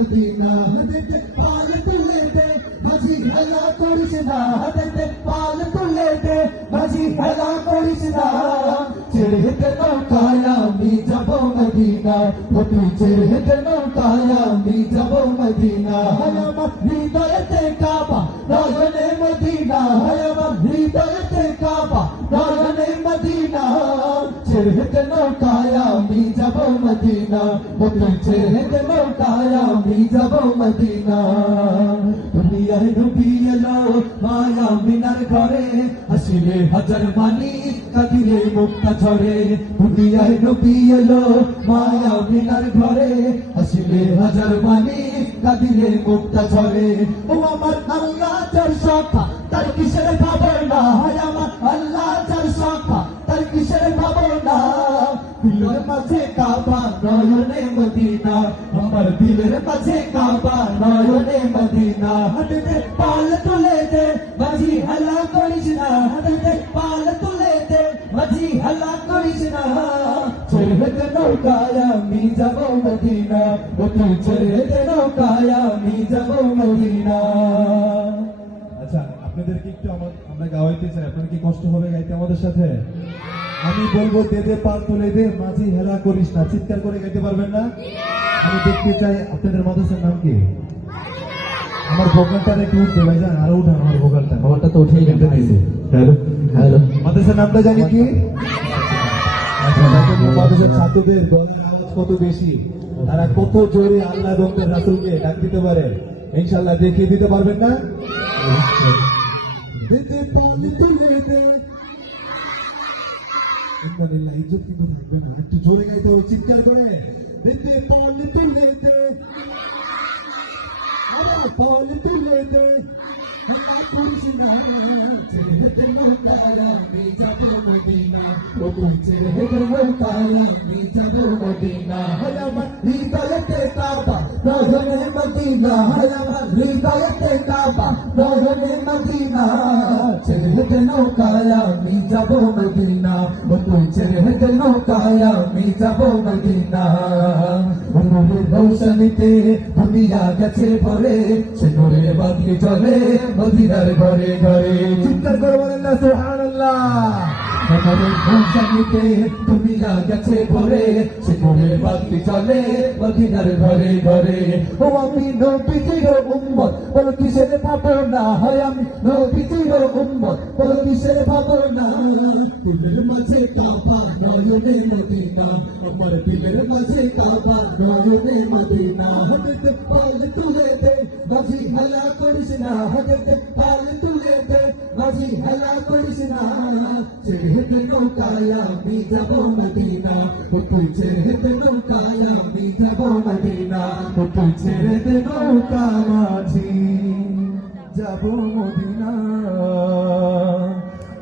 Medina হতে পাল তুলে দে মাঝি হেলা করিস না হতে পাল তুলে দে মাঝি হেলা করিস না ছেড়ে নৌকায় আমি যাব মদিনা তুই ছেড়ে নৌকায় আমি যাব মদিনা আমার হৃদয়তে কাবা নয়নে মদিনা আমার হৃদয়তে কাবা নয়নে মদিনা ছেড়ে নৌকায় আমি যাব মদিনা তুই ছেড়ে নৌকায় আমি যাব মদিনা দুনিয়ায় নবী এলো মায়া মিনার ঘরে আসিলে হাজার মানি কাঁদিলে মুক্তা ঝরে দুনিয়ায় নবী এলো মায়া মিনার ঘরে আসিলে হাজার মানি কাঁদিলে মুক্তা ঝরে ও আমার আল্লাহ চার সখা তার কিসের ভাবনা আমার আল্লাহ চার সখা তার কিসের ভাবনা দিলের মাঝে কাবা নয়নে মদিনা আমার দিলের মাঝে কাবা নয়নে মদিনা হাতে পাল তুলে দে মাঝি হেলা করিস না হাতে পাল তুলে দে মাঝি হেলা করিস না ছেড়ে নৌকায় আমি যাব মদিনা তুই ছেড়ে নৌকায় আমি যাব মদিনা। আচ্ছা, আপনাদেরকে একটু আমরা গাওয়াইতে চাই, আপনার কি কষ্ট হবে গাইতে আমাদের সাথে? আমি বলবো দে দে পাল তুলে দে মাঝি হেলা করিস না, চিৎকার করে গাইতে পারবেন না? আমি দেখতে চাই আপনাদের মাদ্রাসার নাম কি? আমার ভোকালটা একটু উঠবে ভাইজান, আরো উঠান আমার ভোকালটা। আমারটা তো উঠেই গেছে। হ্যালো হ্যালো, মাদ্রাসার নামটা জানি কি? আচ্ছা, মাদ্রাসার ছাত্রদের গলার আওয়াজ কত বেশি, তারা কত জোরে আল্লাহ এবং তার রাসূলকে ডাক দিতে পারে, ইনশাআল্লাহ দেখিয়ে দিতে পারবেন না? দে দে পাল তুলে দে ইন্নালিল্লাহ, ইজ্জত কিন্তু থাকবে না, একটু জোরে গাইতে হবে চিৎকার করে। দে দে পাল তুলে দে আরে পাল তুলে দে করিস না ছেড়ে নৌকায় আমি যাব মদিনা তুই ছেড়ে নৌকায় আমি যাব মদিনা আমার হৃদয়তে কাবা নয়নে মদিনা আমার হৃদয়তে কাবা নয়নে মদিনা ছেড়ে নৌকায় আমি যাব মদিনা তুই ছেড়ে নৌকায় আমি যাব মদিনা নূরের রৌশনীতে দুনিয়া গেছে ভরে সে নূরের বাতি জ্বলে মদিনার ঘরে ঘরে চিৎকার করে বলেন না সুবহানাল্লাহ। নূরের রৌশনীতে দুনিয়া গেছে ভরে সে নূরের বাতি জ্বলে মদিনার ঘরে ঘরে ও আমি নবীজির উম্মত বলো কিসের ভাবনা হয় আমি নবীজির উম্মত বলো কিসের ভাবনা দিলের মাঝে কাবা নয়নে মদিনা আমার দিলের মাঝে কাবা নয়নে মদিনা হাতে পাল তুলে দে মাঝি হেলা করিস না হাতে পাল তুলে দে মাঝি হেলা করিস না ছেড়ে নৌকায় আমি যাব মদিনা তুই ছেড়ে নৌকায় আমি যাব মদিনা তুই ছেড়ে নৌকা মাঝি যাব মদিনা।